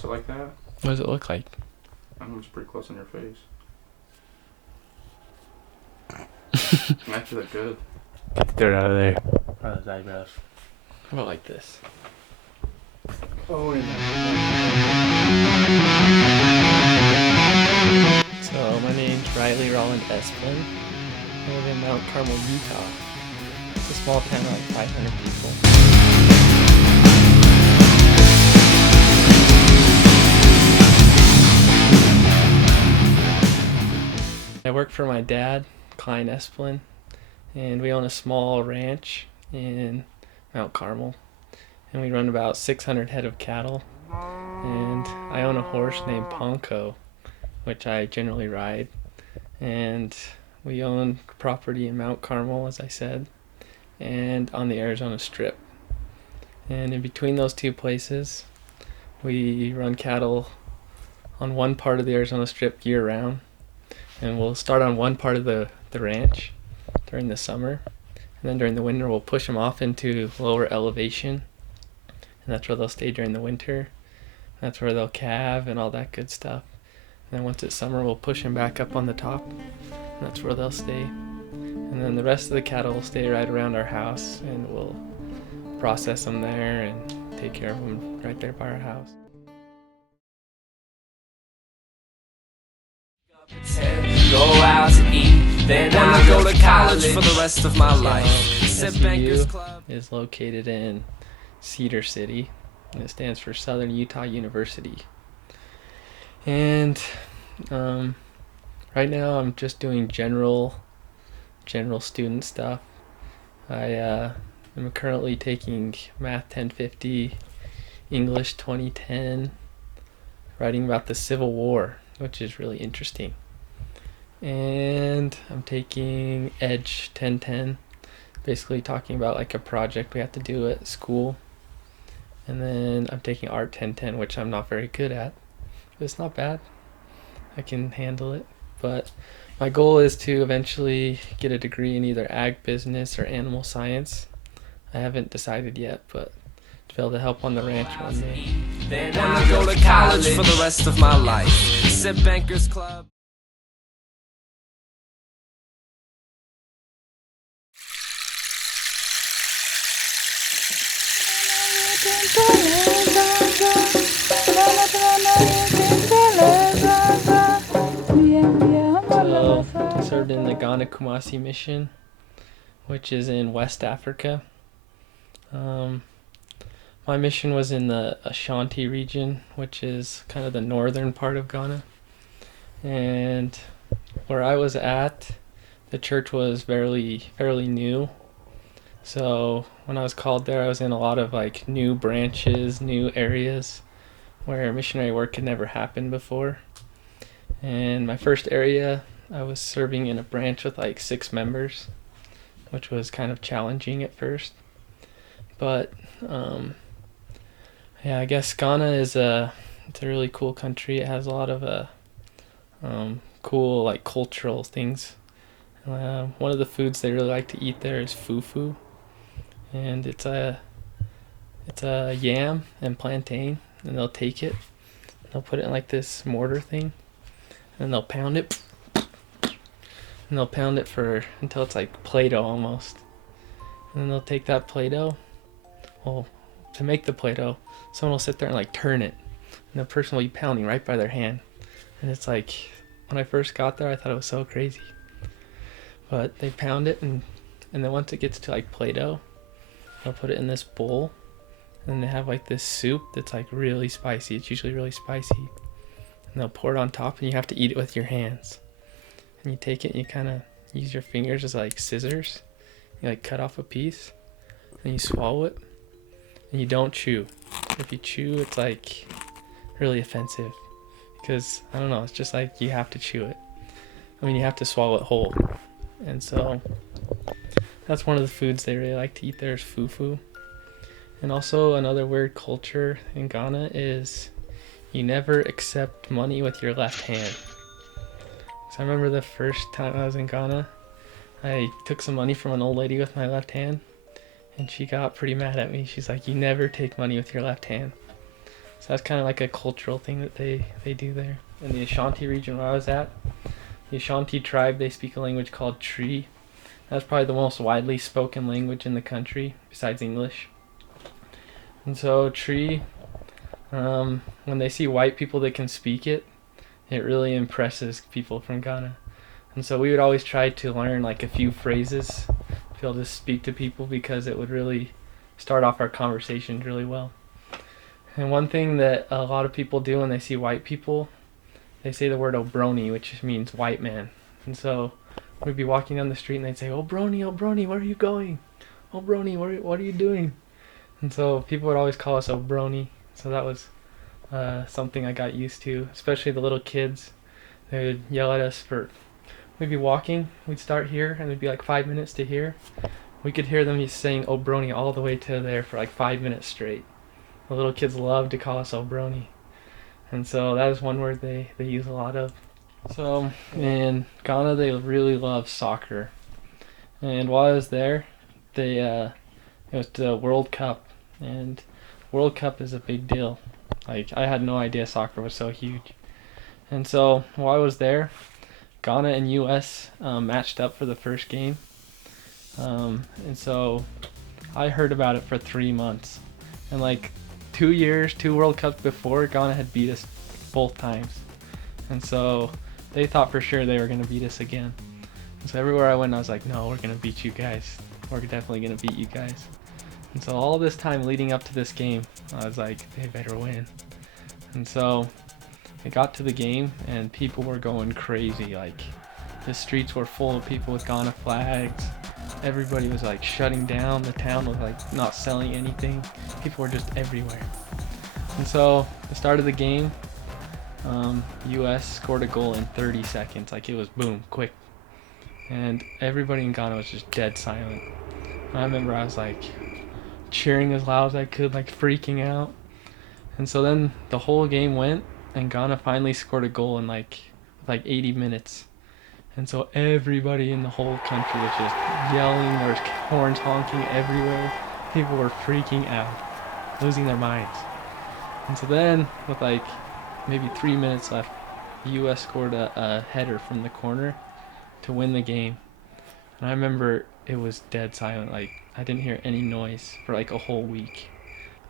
toss it like that. What does it look like? I know it's pretty close on your face. Actually, look good. Throw it out of there. Oh, those eyebrows. How about like this? Oh, yeah. So my name's Riley Roland Esplin. I live in Mount Carmel, Utah. It's a small town of like 500 people. I work for my dad, Klein Esplin, and we own a small ranch in Mount Carmel. And we run about 600 head of cattle. And I own a horse named Ponko, which I generally ride. And we own property in Mount Carmel, as I said, and on the Arizona Strip. And in between those two places, we run cattle on one part of the Arizona Strip year round. And we'll start on one part of the ranch during the summer. And then during the winter, we'll push them off into lower elevation. And that's where they'll stay during the winter. That's where they'll calve and all that good stuff. And then once it's summer, we'll push them back up on the top. And that's where they'll stay. And then the rest of the cattle will stay right around our house, and we'll process them there and take care of them right there by our house. Go out to eat, then I go to college for the rest of my life. SU is located in Cedar City, and it stands for Southern Utah University. And right now I'm just doing general student stuff. I am currently taking Math 1050, English 2010, writing about the Civil War, which is really interesting. And I'm taking Edge 1010, basically talking about like a project we have to do at school. And then I'm taking Art 1010, which I'm not very good at, but it's not bad. I can handle it. But my goal is to eventually get a degree in either ag business or animal science. I haven't decided yet, but to be able to help on the ranch one day. Then I go to college for the rest of my life. Sip Bankers Club. So I served in the Ghana Kumasi mission, which is in West Africa. My mission was in the Ashanti region, which is kind of the northern part of Ghana. And where I was at, the church was fairly new. So when I was called there, I was in a lot of like new branches, new areas where missionary work had never happened before. And my first area, I was serving in a branch with like 6 members, which was kind of challenging at first. But yeah, I guess Ghana it's a really cool country. It has a lot of cool like cultural things. One of the foods they really like to eat there is fufu, and it's a yam and plantain, and they'll take it, they'll put it in like this mortar thing, and they'll pound it, and they'll pound it until it's like Play-Doh almost. And then they'll take that Play-Doh. Well, to make the Play-Doh, someone will sit there and like turn it, and the person will be pounding right by their hand. And it's like, when I first got there, I thought it was so crazy. But they pound it, and then once it gets to like Play-Doh, they'll put it in this bowl, and they have like this soup that's like really spicy. It's usually really spicy. And they'll pour it on top, and you have to eat it with your hands. And you take it and you kind of use your fingers as like scissors. You like cut off a piece, and you swallow it, and you don't chew. If you chew, it's like really offensive, because I don't know, it's just like you have to chew it. I mean, you have to swallow it whole. And so that's one of the foods they really like to eat there is fufu. And also another weird culture in Ghana is you never accept money with your left hand. So I remember the first time I was in Ghana, I took some money from an old lady with my left hand, and she got pretty mad at me. She's like, "You never take money with your left hand." So that's kind of like a cultural thing that they do there. In the Ashanti region where I was at, the Ashanti tribe, they speak a language called Tree. That's probably the most widely spoken language in the country besides English. And so Tree, when they see white people that can speak it, it really impresses people from Ghana. And so we would always try to learn like a few phrases to be able to speak to people because it would really start off our conversations really well. And one thing that a lot of people do when they see white people, they say the word obroni, which means white man. And so we'd be walking down the street and they'd say, "Obroni, Obroni, where are you going? Obroni, what are you doing?" And so people would always call us Obroni. So that was something I got used to, especially the little kids. They would yell at us for, we'd be walking, we'd start here, and it'd be like 5 minutes to here. We could hear them saying Obroni all the way to there for like 5 minutes straight. The little kids love to call us Obroni. And so that is one word they use a lot of. So in Ghana, they really love soccer. And while I was there, it was the World Cup. And World Cup is a big deal. Like, I had no idea soccer was so huge. And so while I was there, Ghana and US matched up for the first game. And so I heard about it for 3 months. And like 2 World Cups before, Ghana had beat us both times. And so they thought for sure they were going to beat us again. And so everywhere I went, I was like, no, we're going to beat you guys. We're definitely going to beat you guys. And so all this time leading up to this game, I was like, they better win. And so it got to the game and people were going crazy. Like, the streets were full of people with Ghana flags. Everybody was like shutting down. The town was like not selling anything. People were just everywhere. And so the start of the game, US scored a goal in 30 seconds. Like, it was boom, quick. And everybody in Ghana was just dead silent. And I remember I was like cheering as loud as I could, like freaking out. And so then the whole game went, and Ghana finally scored a goal in like 80 minutes. And so everybody in the whole country was just yelling. There was horns honking everywhere. People were freaking out, losing their minds. And so then, with like maybe 3 minutes left, the US scored a header from the corner to win the game. And I remember it was dead silent. Like, I didn't hear any noise for like a whole week.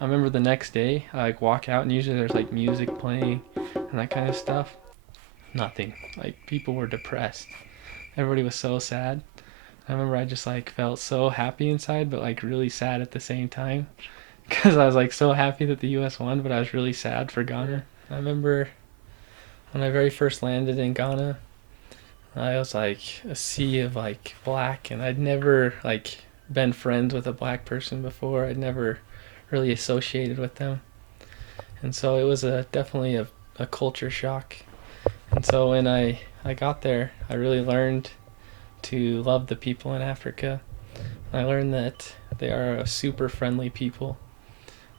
I remember the next day, I like walk out and usually there's like music playing and that kind of stuff. Nothing. Like, people were depressed. Everybody was so sad. I remember I just like felt so happy inside, but like really sad at the same time. Because I was like so happy that the US won, but I was really sad for Ghana. I remember when I very first landed in Ghana, I was like a sea of like black, and I'd never like been friends with a black person before. I'd never really associated with them. And so it was definitely a culture shock. And so when I got there, I really learned to love the people in Africa. I learned that they are a super friendly people.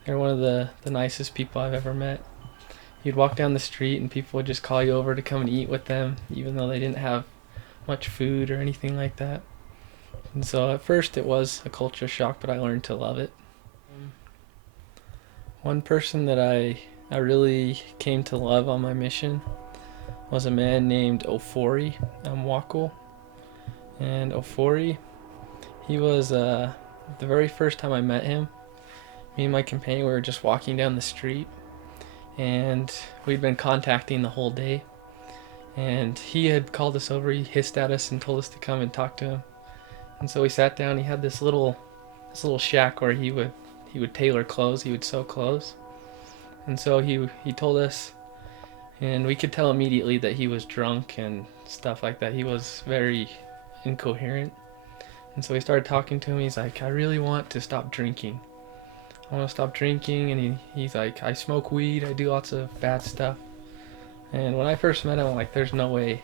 They're one of the nicest people I've ever met. You'd walk down the street and people would just call you over to come and eat with them, even though they didn't have much food or anything like that. And so at first it was a culture shock, but I learned to love it. One person that I really came to love on my mission was a man named Ofori Amwako. And Ofori, he was the very first time I met him, me and my companion, we were just walking down the street, and we'd been contacting the whole day. And he had called us over, he hissed at us and told us to come and talk to him. And so we sat down. He had this little shack where he would tailor clothes, he would sew clothes. And so he told us, and we could tell immediately that he was drunk and stuff like that. He was very incoherent. And so we started talking to him. He's like, I really want to stop drinking. I want to stop drinking. And he's like, I smoke weed, I do lots of bad stuff. And when I first met him, I'm like, there's no way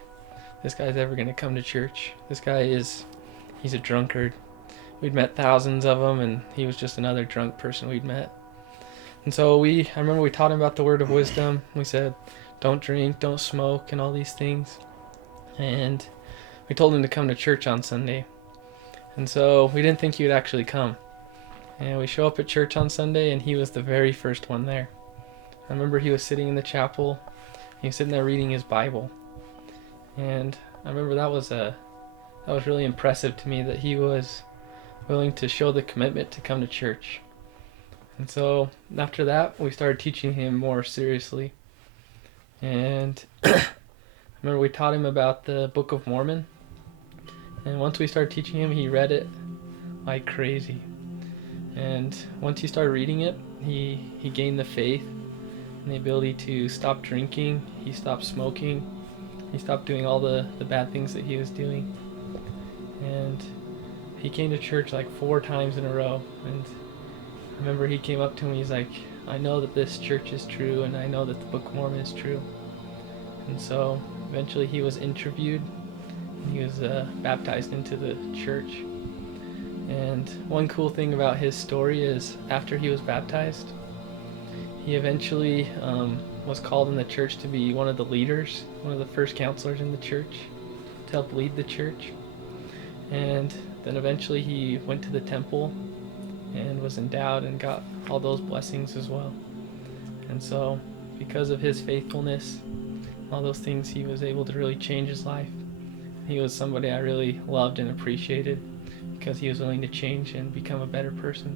this guy's ever going to come to church. This guy he's a drunkard. We'd met thousands of them, and he was just another drunk person we'd met. And so I remember we taught him about the word of wisdom. We said, don't drink, don't smoke, and all these things. And we told him to come to church on Sunday. And so we didn't think he would actually come. And we show up at church on Sunday, and he was the very first one there. I remember he was sitting in the chapel. He was sitting there reading his Bible, and I remember that was really impressive to me, that he was willing to show the commitment to come to church. And so after that, we started teaching him more seriously. And I remember we taught him about the Book of Mormon. And once we started teaching him, he read it like crazy. And once he started reading it, he gained the faith and the ability to stop drinking. He stopped smoking. He stopped doing all the bad things that he was doing. And he came to church like 4 times in a row. And I remember he came up to me, he's like, I know that this church is true, and I know that the Book of Mormon is true. And so eventually he was interviewed, and he was baptized into the church. And one cool thing about his story is after he was baptized, he eventually was called in the church to be one of the leaders, one of the first counselors in the church, to help lead the church. And then eventually he went to the temple and was endowed and got all those blessings as well. And so because of his faithfulness, all those things, he was able to really change his life. He was somebody I really loved and appreciated because he was willing to change and become a better person.